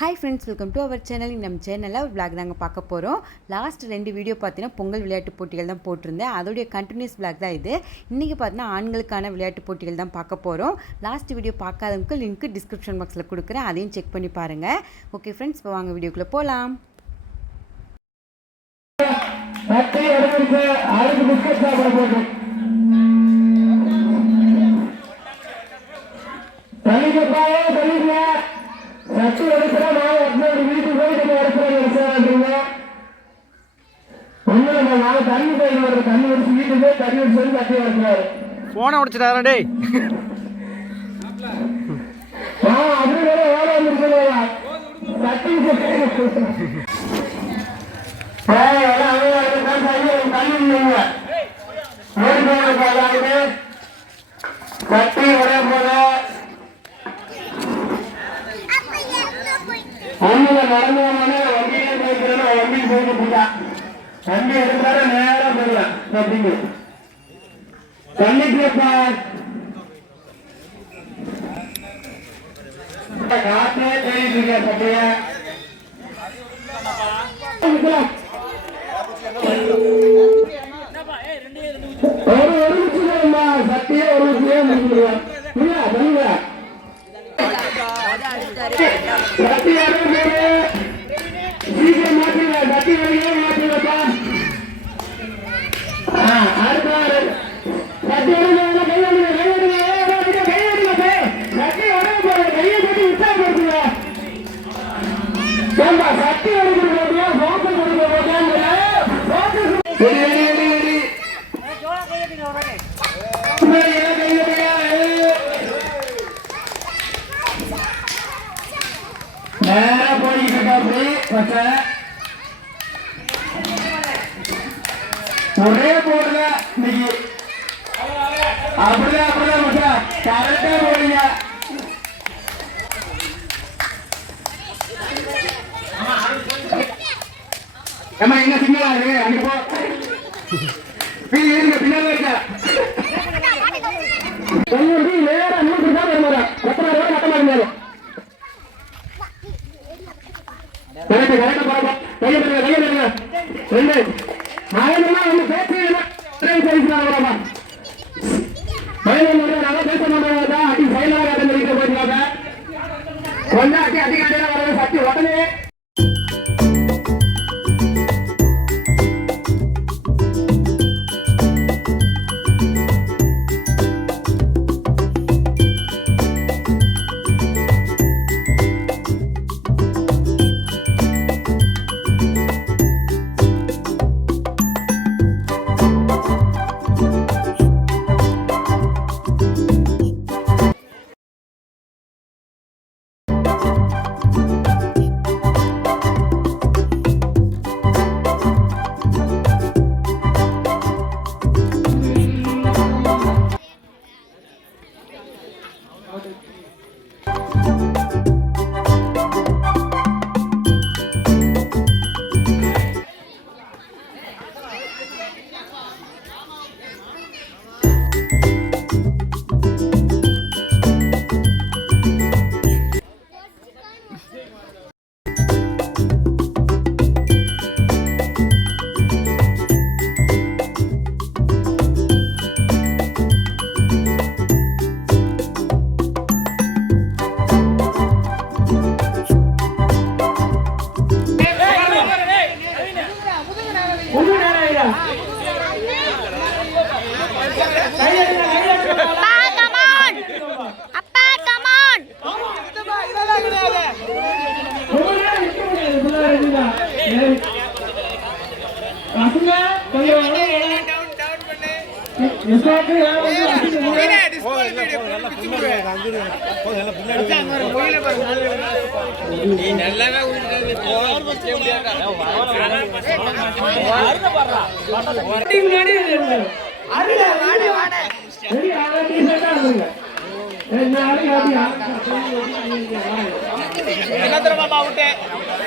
Hi friends welcome to our channel நம்ம சேனலில் ஒரு vlog தாங்க பார்க்க போகிறோம் லாஸ்ட் ரெண்டு வீடியோ பார்த்தீங்கன்னா பொங்கல் விளையாட்டு போட்டிகள் தான் போட்டிருந்தேன். அதோடைய கண்டினியூஸ் பிளாக் தான் இது. இன்றைக்கி பார்த்தீங்கன்னா ஆண்களுக்கான விளையாட்டு போட்டிகள் தான் பார்க்க போகிறோம் லாஸ்ட் வீடியோ பார்க்காதவங்களுக்கு லிங்க்கு டிஸ்கிரிப்ஷன் பாக்ஸில் கொடுக்குறேன். அதையும் செக் பண்ணி பாருங்கள் ஓகே ஃப்ரெண்ட்ஸ் இப்போ வாங்க வீடியோக்குள்ளே போகலாம் சட்டை எடுத்து அதுக்கு பிஸ்கட் சாப்பிட போட்டு தள்ளிக்கப்பாயே தள்ளிக்க சட்டை எடுக்கிற நான் எப்படி வீட்டுக்கு போயிட்டு எடுக்கிறேன் ஒன்றும் இல்லை நான் தண்ணி போய் வர்ற தண்ணி வச்சு வீட்டுக்கு போய் தண்ணி வச்சு வந்து தட்டி வச்சுறாரு போனை உடைச்சிட்டாரா டேய்? ஆ அப்படி வேற வேலை வந்துருக்கா சட்டி ஏய் எல்லாம் அவங்க தான் தண்ணி தண்ணி இல்லைங்க ஓடி போக சட்டி ஒரே போல ஒண்ணுல நடந்து போனோடனே வண்டியிலே போய்க்கிறேன்னு வண்டி போயிட்டு போயிட்டான் வண்டி எடுத்தாரு நேரா போயிடலாம் அப்படிங்க தண்ணிக்குப்பா காத்தே தேடிட்டு இருக்க சட்டைய ஒரு ஒரு நிமிஷம் ஒரு அடுத்த ஒரே போடுங்க. இன்னைக்கு அப்படிதான் அப்படிதான் மச்சான் கரெக்டா போடுங்க. ஏமா என்ன சிங்களா இருக்கு? அங்க போ. பின்னாடி இருங்க. பின்னால இருக்க ஒன்னு நேரம் இன்னும் தான் வருமாடா எத்தனை ரூபாய் கரெக்ட் கையை ரெண்டு. மகனெல்லாம் வந்து பேசுறீங்க பேசுறாங்க மகன் நாங்க பேச மாட்டோம் அடி சைலாக போயிருக்காங்க கொஞ்சம் அடி அடி அடியாக உடனே சின்னத்திர மாமா விட்டு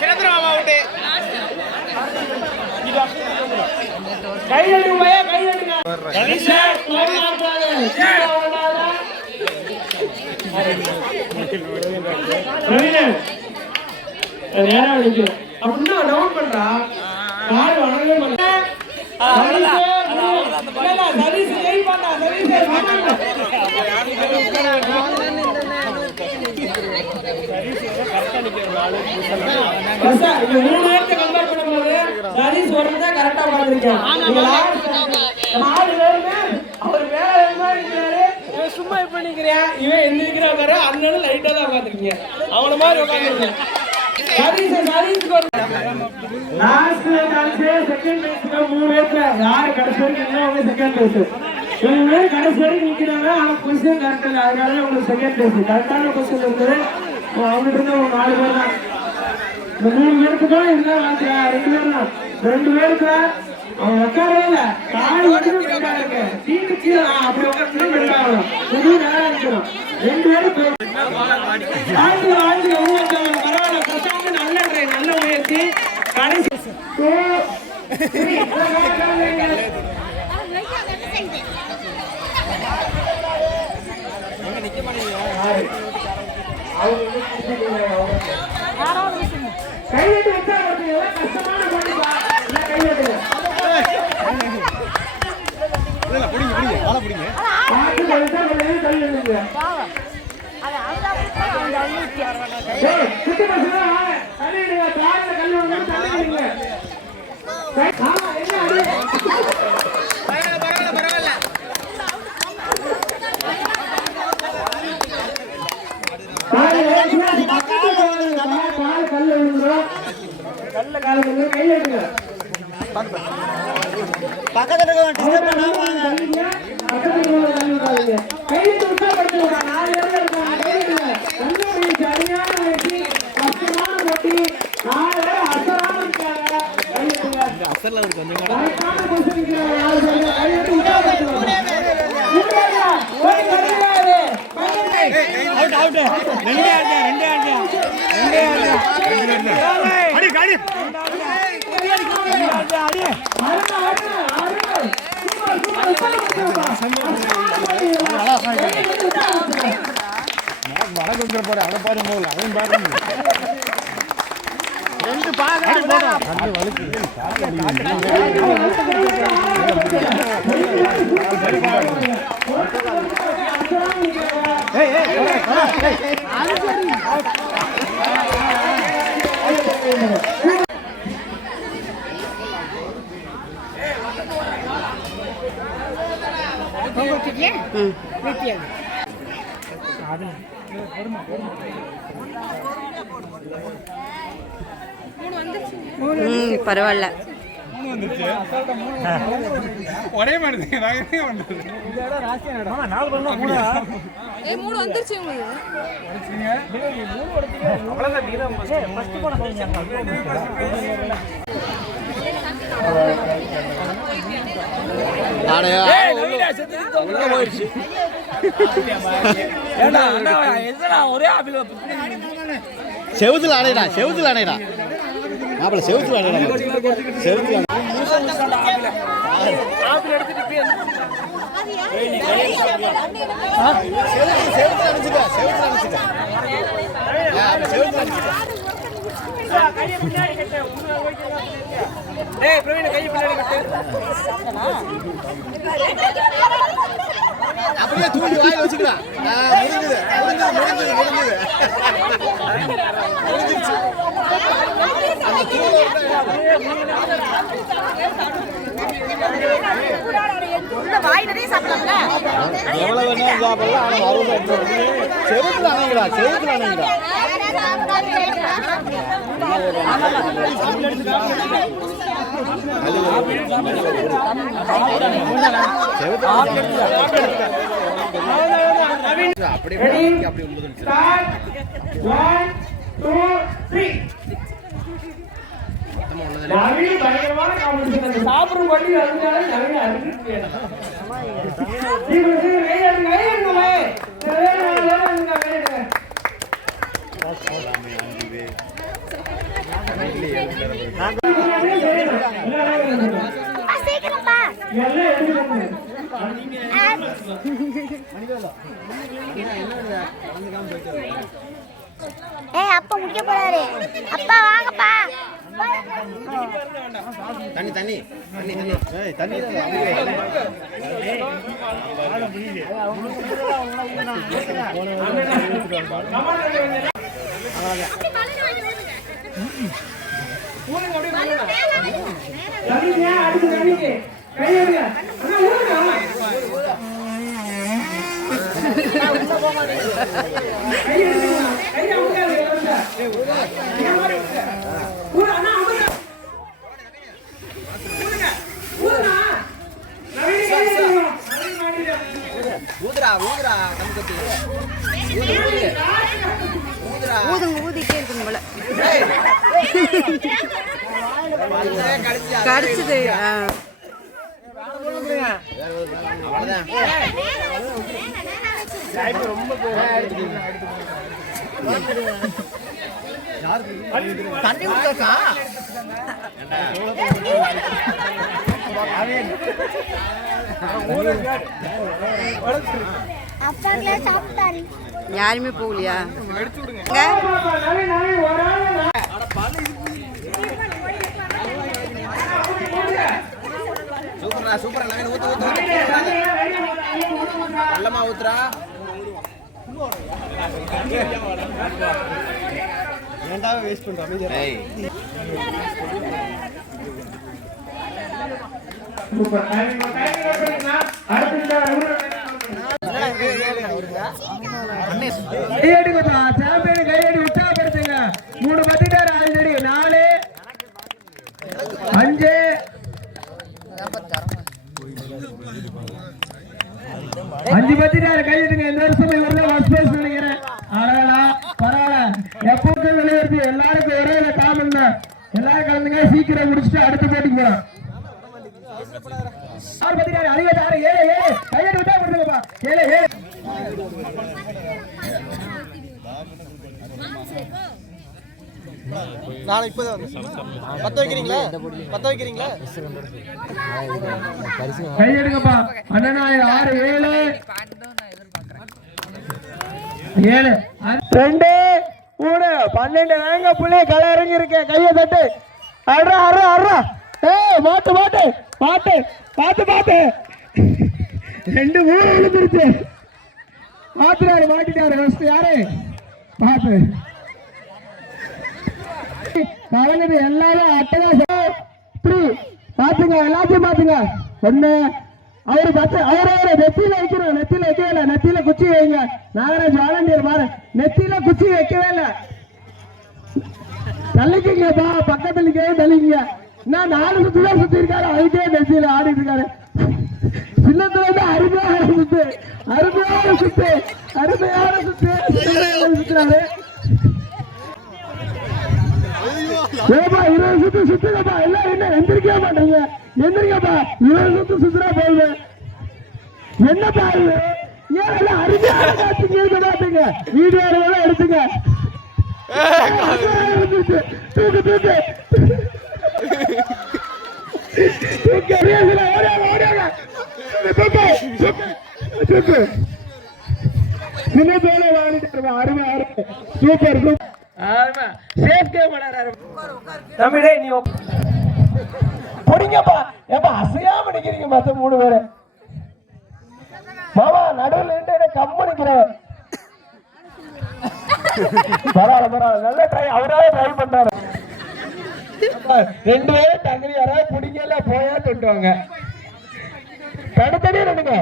சின்னத்திர மாமா விட்டு கை எடுங்க பையா அப்படின்னா டவுன் பண்றா கால் வணங்கவே மாட்டேன் கரெக்டா பாத்துருக்கேன் நாலு பேருமே அவர் வேற இருக்கிறாரு. இவன் சும்மா இப்ப நிக்கிறேன் இவன் எந்திரிக்கிறா பாரு அண்ணனும் லைட்டா தான் உட்காந்துருக்கீங்க அவன மாதிரி உட்காந்துருக்கேன் கடைசி செகண்ட் மூணு கடைசி வரைக்கும் செகண்ட் கடைசி வரைக்கும் நிக்கிறாங்க ஆனா பொசிஷன் கரெக்ட் இல்லை. அதனால உங்களுக்கு செகண்ட் பேஸ் கரெக்டான கொஸ்டின் இருந்தது அவங்க இருந்து ஒரு நாலு பேர் தான். இந்த மூணு பேருக்கு தான் என்ன ரெண்டு பேர் தான். ரெண்டு பேருக்கு உட்காரவே இல்ல. கால் மட்டும் சீட்டு கீழே அப்படி உட்காந்து புது நேரா இருக்கணும் ரெண்டு பேரும் ஆண்டு ஆண்டு பரவாயில்ல. பிரசாந்த் நல்ல நல்ல முயற்சி. கடைசி. two, கஷ்டமான பண்ணிப்பா இல்லை கையெட்டு பார்த்து கழிச்சா கொஞ்சம் கை எழுதுங்க ஏய், குட்டி பசங்க வாங்க. தண்ணி எடுங்க. கால்ல கல்லு விழுந்தா தண்ணி எடுங்க. கை- ஆமா, என்ன அடி? கால் ஏறிச்சுன்னா பக்கத்துல போகாதீங்க. கால் கால் கல்லு விழுந்துரும். கல்ல கால் கல்லு கை எடுங்க. பக்கத்துல இருக்கவங்க தள்ளி விடாதீங்க. கையிட்டு உற்சாகப்படுத்துங்க. நாலு பேர் இருக்காங்க. கையிடுங்க. நல்ல முயற்சி, அருமையான முயற்சி. கஷ்டமான போட்டி. நாலு பேர் அசராம இருக்காங்க. கையிடுங்க. கரெக்டான position நிக்கிறாங்க. நாலு பேர். கையிட்டு உற்சாகப்படுத்துங்க. விட்டுறாதீங்க. போய் கடிக்காது. அருமை, அருமை, அருமை. Super, super. உற்சாகப்படுத்துங்கப்பா. கஷ்டமான போட்டிங்களா? கையிட்டு உற்சாகப்படுத்துங்க. பரவாயில்ல. ஒரே மாதிரி தான் நான் என்ன பண்றது ஏய் மூணு வந்துருச்சு செவுத்துல அணைடா செவுத்துல அணைடா. மாப்பிள்ள செவுத்துல செவுத்துல செவுத்துல அணைச்சிட்டா செவுத்துல அணைச்சிட்டா செவுத்துல அணைச்சிட்டா ஏய் பிரவீன் கை பின்னாடி கட்டு அப்படியே தூக்கி வாயில வச்சுக்கலாம் முடிஞ்சுது. முடிஞ்சுது முடிஞ்சுது முடிஞ்சுது. முடிஞ்சிருச்சு. எவ்வளவு சாப்பிடலாம் அறுபது சாப்பிடும் பண்ணி அதுக்காக நவீன் அறிவிக்க ஏய் அப்பா முடிக்க போறாரு. அப்பா வாங்கப்பா. தண்ணி தண்ணி தண்ணி தண்ணி. ஏய் தண்ணி தான் ரவிங்க அடுத்து ரவிங்க. கை எடுங்க அண்ணா ஊருங்க அம்மா கை எடுங்க கை அமுக்காது ஊரு அண்ணா அமுங்க ஊருங்க. ஊருங்க. ரவி கை எடுங்க ரவி மாடிங்க ஊதுரா ஊதுரா கம்பி ஊதுரா ஊதுங்க ஊதிட்டே இருக்குங்க போல. கடிச்சது தண்ணி ஊத்தாக்கா அப்பா சாப்பிட்டாரு. யாருமே போகலையா? ரவி ரவி சூப்பரா சூப்பரா நவீன் ஊத்து ஊத்து நல்லமா ஊத்துறா ஏன்டா வேஸ்ட் பண்ற சூப்பர் கையடி ஊரு சாம்பியன் கையடி உற்சாகப்படுத்துங்க மூணு பத்திட்டாரு ஆல்ரெடி நாலு அஞ்சு அஞ்சு பத்திட்டாரு கையெடுங்க இந்த வருஷம் இவர்ல ஃபர்ஸ்ட் பிரைஸ் நினைக்கிறேன் அடடா பரவாயில்ல எப்போதும் விளையாடுது எல்லாருக்கும் ஒரே காமன் தான் எல்லாரும் கலந்துங்க சீக்கிரம் முடிச்சுட்டு அடுத்த போட்டிக்கு போறோம் ஆறு பத்திட்டாரு அறுபத்தி ஆறு ஏழு ஏழு கையெடு விட்டா கொடுத்துங்கப்பா ஏழு ஏழு. நாளை இப்போதான் வந்து. பத்த வைக்கிறீங்களா? பத்த வைக்கிறீங்களா? கையெடுங்கப்பா. அண்ணனாயிரம் ஆறு ஏழு. ஏழு. ரெண்டு மூணு. பன்னெண்டு வேங்க புள்ளி களை இறங்கி இருக்கேன் கையை தட்டு. அட்ரா அட்ரா அட்ரா ஏய் மாட்டு மாட்டு. மாட்டு. பாத்து பாத்து ரெண்டு மூணு விழுந்துருச்சு. மாத்துறாரு மாட்டிட்டாரு. ஃபர்ஸ்ட் யாரு? பாத்து. கலங்குது எல்லாரும் அட்டகாசம். த்ரீ பாத்துங்க எல்லாத்தையும் பாத்துங்க ஒண்ணு. அவரு பத்து அவரு அவரு நெத்தியில வைக்கணும். நெத்தியில வைக்கவே இல்லை. நெத்தியில குச்சி வைங்க. நாகராஜ் வாலண்டியர் பாரு நெத்தியில குச்சி வைக்கவே இல்லை. தள்ளிக்கிங்கப்பா பக்கத்துல கே தள்ளிங்க நான் நாலு சுத்து தான் சுத்தி இருக்காரு அதுக்கே நெத்தியில ஆடிட்டு இருக்காரு. சின்னத்துல இருந்து அருமையான சுத்து. அருமையான சுத்து. அருமையான சுத்து. சுத்துறாரு. ஏப்பா இருபது சுத்து சுத்துங்கப்பா. எல்லாம் என்ன? எந்திரிக்க மாட்டீங்க எந்திரிக்கப்பா இருபது சுத்து சுத்துறா போகுது என்னப்பா இது? ஏன் எல்லாம் இருக்க மாட்டீங்க வீடியோ எடுத்துங்க. தூக்கு ரேஸ்ல ஓடியாங்க ஓடியாங்க தூக்கு தூக்கு தூக்கு சின்ன பேர வாங்கிட்டு அருமை அருமை சூப்பர் சூப்பர் ஆமா சேஃப் கேம் விளையாடுறாரு தம்பிடே நீ பொடிங்கப்பா. ஏப்பா அசையாம நிக்கிறீங்க மத்த மூணு பேரு. மாமா நடுவில் இருந்து என்ன கம்மனிக்கிறேன் பரவாயில்ல பரவாயில்ல. நல்ல ட்ரை அவராவே ட்ரை பண்றாரு ரெண்டு பேரும் தங்கி யாராவது பிடிக்கல போயா தொட்டுவாங்க. தனித்தனியே ரெண்டுங்க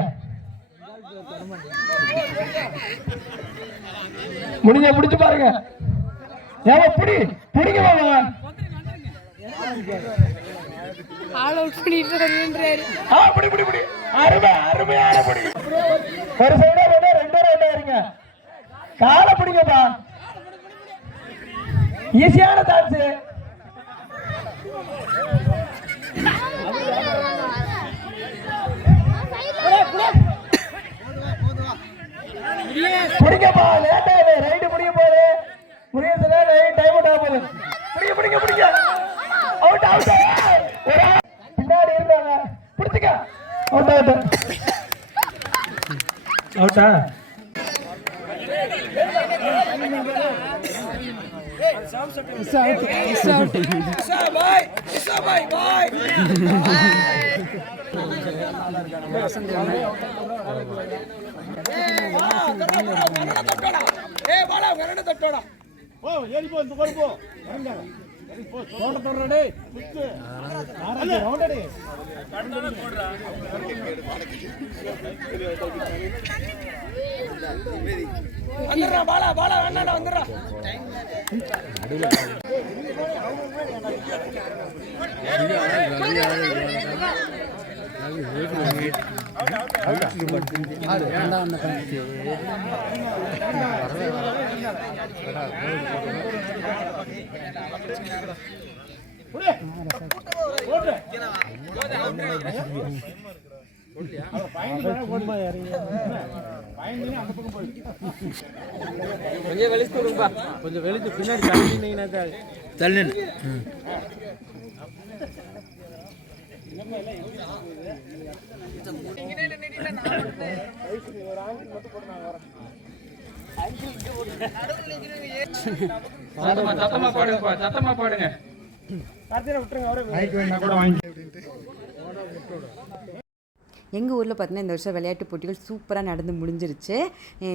முடிஞ்ச முடிச்சு பாருங்க. ஏமா புடி புடிங்க மாமா. ஆல் அவுட் பண்ணிட்டு ஆ புடி புடி புடி. அருமை அருமையான புடி. ஒரு சைடா போட்டா ரெண்டு ரெண்டா இருங்க காலை பிடிங்கப்பா. ஈஸியான டான்ஸ் பிடிங்கப்பா லேட்டா ரைட்டு பிடிக்க போகுது முடியறதுல டைம் அவுட் ஆக போகுது. பிடிங்க பிடிங்க பிடிங்க. அவுட் அவுட் பின்னாடி இருந்தாங்க பிடிச்சுக்க அவுட் அவுட் அவுட்டா ஏ பாலா கரண்ட தொட்டோடா ஓ ஏறி போ இந்த கோடு போ வரங்க வந்துடுறா பாலா பாலா வேணாடா வந்துடுறா. போடு கொஞ்சம் வெளிச்சு கொஞ்சம் வெளிச்சு பின்னாடி தள்ளு சத்தமா சத்தமா பாடுங்க எங்கள் ஊரில் பார்த்தீங்கன்னா இந்த வருஷம் விளையாட்டு போட்டிகள் சூப்பராக நடந்து முடிஞ்சிருச்சு.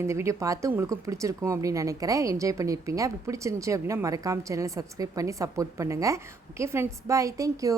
இந்த வீடியோ பார்த்து உங்களுக்கும் பிடிச்சிருக்கும் அப்படின்னு நினைக்கிறேன். என்ஜாய் பண்ணியிருப்பீங்க அப்படி பிடிச்சிருந்துச்சி அப்படின்னா மறக்காம சேனலை சப்ஸ்கிரைப் பண்ணி சப்போர்ட் பண்ணுங்கள் ஓகே ஃப்ரெண்ட்ஸ் பாய் தேங்க்யூ